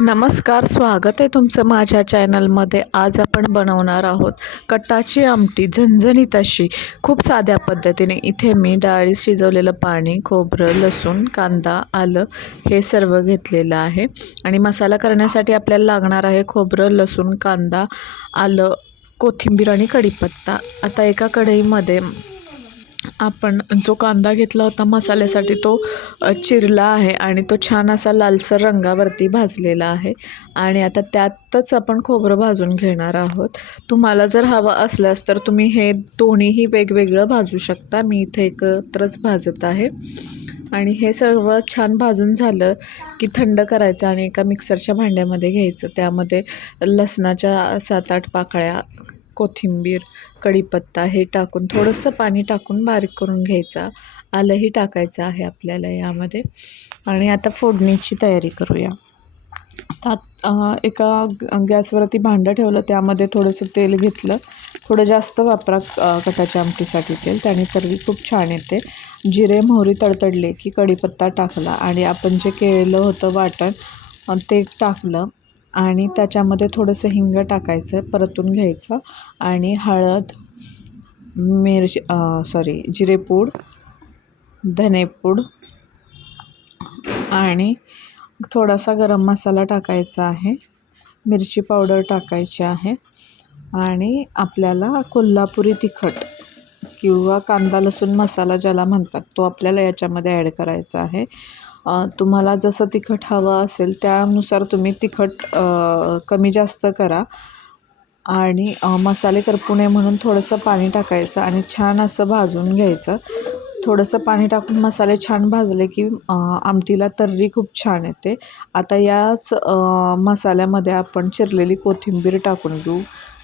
नमस्कार, स्वागत आहे तुमचं माझ्या चॅनलमध्ये। आज आपण बनवणार आहोत कटाची आमटी, झणझणीत अशी, खूप साध्या पद्धतीने। इथे मी डाळी शिजवलेलं पाणी, खोबरं, लसूण, कांदा, आलं हे सर्व घेतलेलं आहे। आणि मसाला करण्यासाठी आपल्याला लागणार आहे खोबरं, लसूण, कांदा, आलं, कोथिंबीर आणि कढीपत्ता। आता एका कढईमध्ये आपण जो कांदा घेतला होता मसाल्यासाठी तो चिरला आहे आणि तो छान असा लालसर रंगावरती भाजलेला आहे। आणि आता त्यातच आपण खोबरं भाजून घेणार आहोत। तुम्हाला जर हवं असल्यास तर तुम्ही हे दोन्हीही वेगवेगळं भाजू शकता। मी इथे एकत्रच भाजत आहे। आणि हे सर्व छान भाजून झालं की थंड करायचं आणि एका मिक्सरच्या भांड्यामध्ये घ्यायचं। त्यामध्ये लसणाच्या 7-8 पाकळ्या, कोथिंबीर, कढीपत्ता हे टाकून थोडंसं पाणी टाकून बारीक करून घ्यायचा। आलंही टाकायचं आहे आपल्याला यामध्ये। आणि आता फोडणीची तयारी करूया। त्यात एका गॅसवरती भांडं ठेवलं, त्यामध्ये थोडंसं तेल घेतलं। थोडं जास्त वापरा कटाच्या आमटीसाठी तेल, त्याने तर्री खूप छान येते। जिरे मोहरी तडतडले की कढीपत्ता टाकला आणि आपण जे केलेलं होतं वाटण ते टाकलं आणि त्याच्यामध्ये थोडंसं हिंग टाकायचं, परतून घ्यायचं। आणि हळद, जिरेपूड, धनेपूड आणि थोडासा गरम मसाला टाकायचा आहे, मिरची पावडर टाकायची आहे। आणि आपल्याला कोल्हापुरी तिखट किंवा कांदा लसूण मसाला ज्याला म्हणतात तो आपल्याला याच्यामध्ये ॲड करायचा आहे। तुम्हाला जसं तिखट हवं असेल त्यानुसार तुम्ही तिखट कमी जास्त करा। आणि मसाले करपू नये म्हणून थोडंसं पाणी टाकायचं आणि छान असं भाजून घ्यायचं। थोडंसं पाणी टाकून मसाले छान भाजले की आमटीला तर्री खूप छान येते। आता याच मसाल्यामध्ये आपण चिरलेली कोथिंबीर टाकून घेऊ,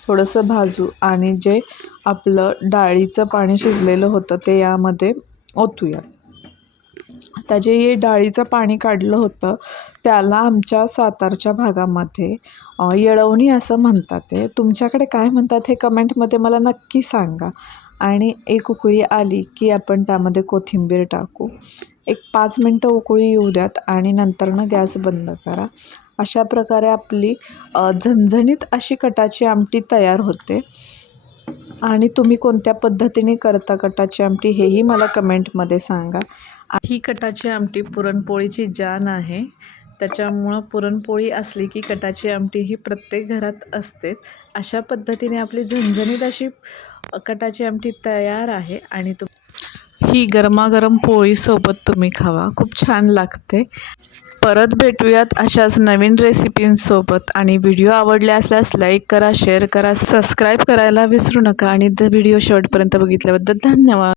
थोडंसं भाजू आणि जे आपलं डाळीचं पाणी शिजलेलं होतं ते यामध्ये ओतूया। आता जे डाळीचं पाणी काढलं होतं त्याला आमच्या सातारच्या भागामध्ये येळवणी असं म्हणतात। ते तुमच्याकडे काय म्हणतात हे कमेंटमध्ये मला नक्की सांगा। आणि एक उकळी आली की आपण त्यामध्ये कोथिंबीर टाकू, एक 5 मिनटं उकळी येऊ द्यात आणि नंतरनं गॅस बंद करा। अशा प्रकारे आपली झणझणीत अशी कटाची आमटी तयार होते। आणि तुम्ही कोणत्या पद्धतीने करता कटाची आमटी हेही मला कमेंटमध्ये सांगा। ही कटाची आमटी पुरणपोळीची जान आहे, त्याच्यामुळं पुरणपोळी असली की कटाची आमटी ही प्रत्येक घरात असतेच। अशा पद्धतीने आपली झणझणीत अशी कटाची आमटी तयार आहे। आणि ही गरमागरम पोळीसोबत तुम्ही खावा, खूप छान लागते। परत भेटूयात अशाच नवीन रेसिपींसोबत। आणि व्हिडिओ आवडले असल्यास लाईक करा, शेअर करा, सबस्क्राईब करायला विसरू नका। आणि व्हिडिओ शेवटपर्यंत बघितल्याबद्दल धन्यवाद।